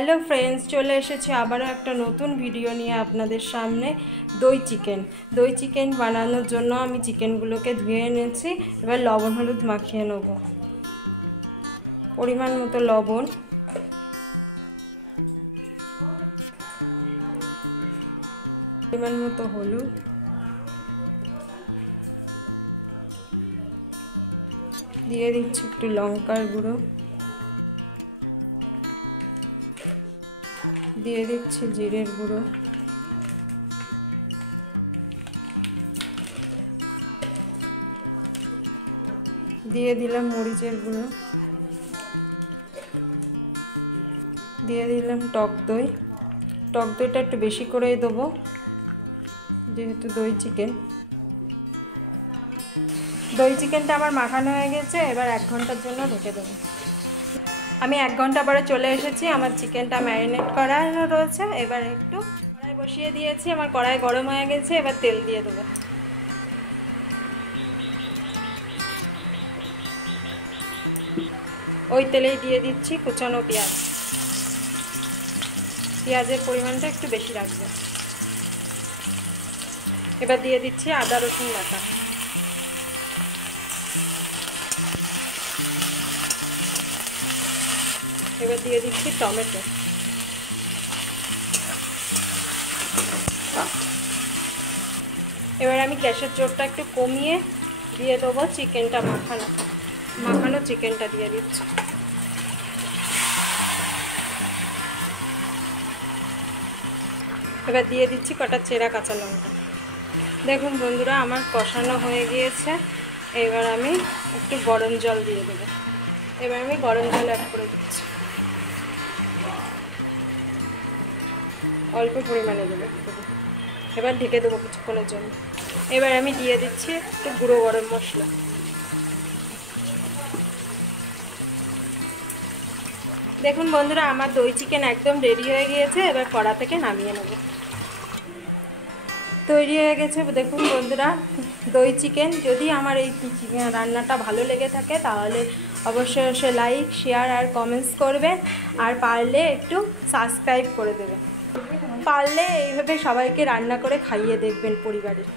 Hello friends, চলে এসেছি আবারও একটা নতুন ভিডিও নিয়ে আপনাদের সামনে। দই চিকেন বানানোর জন্য আমি চিকেনগুলোকে ধুয়ে এনেছি। এবার লবণ হলুদ মাখিয়ে নেব। পরিমাণ মতো লবণ, পরিমাণ মতো হলুদ, দিয়ে দিচ্ছি একটু লঙ্কার গুঁড়ো, দিয়ে দিচ্ছি জিরের গুঁড়ো, দিয়ে দিলাম মরিচের গুঁড়ো, দিয়ে দিলাম টক দইটা একটু বেশি করেই দেবো যেহেতু দই চিকেনটা আমার মাখানো হয়ে গেছে। এবার 1 ঘন্টার জন্য ঢেকে দেবো। আমি 1 ঘন্টা পরে চলে এসেছি, আমার চিকেনটা ম্যারিনেট করা রয়েছে। এবার একটু কড়াই বসিয়ে দিয়েছি, আমার কড়াই গরম হয়ে গেছে। এবার তেল দিয়ে দেবো। ওই তেলেই দিয়ে দিচ্ছি কুচানো পেঁয়াজের পরিমাণটা একটু বেশি রাখবে। এবার দিয়ে দিচ্ছি আদা রসুন বাটা, এবার দিয়ে দিচ্ছি টমেটো, এবার আমি গ্যাসের জোরটা একটু কমিয়ে দিয়ে দেবো চিকেনটা মাখানো চিকেনটা দিয়ে দিচ্ছি। এবার দিয়ে দিচ্ছি কটা চেরা কাঁচা লঙ্কা। দেখুন বন্ধুরা, আমার কষানো হয়ে গিয়েছে। এবার আমি একটু গরম জল দিয়ে দেবো। এবার আমি গরম জল অ্যাড করে দিচ্ছি, অল্প পরিমাণে দেবো। এবার ঢেকে দেবো কিছুক্ষণের জন্য। এবার আমি দিয়ে দিচ্ছি একটু গুঁড়ো গরম মশলা। দেখুন বন্ধুরা, আমার দই চিকেন একদম রেডি হয়ে গিয়েছে। এবার কড়া থেকে নামিয়ে নেব। তৈরি হয়ে গেছে দেখুন বন্ধুরা দই চিকেন। যদি আমার এই রান্নাটা ভালো লেগে থাকে তাহলে অবশ্যই লাইক, শেয়ার আর কমেন্টস করবেন। আর পারলে একটু সাবস্ক্রাইব করে দেবেন। পারলে এইভাবে সবাইকে রান্না করে খাইয়ে দেখবেন পরিবারের।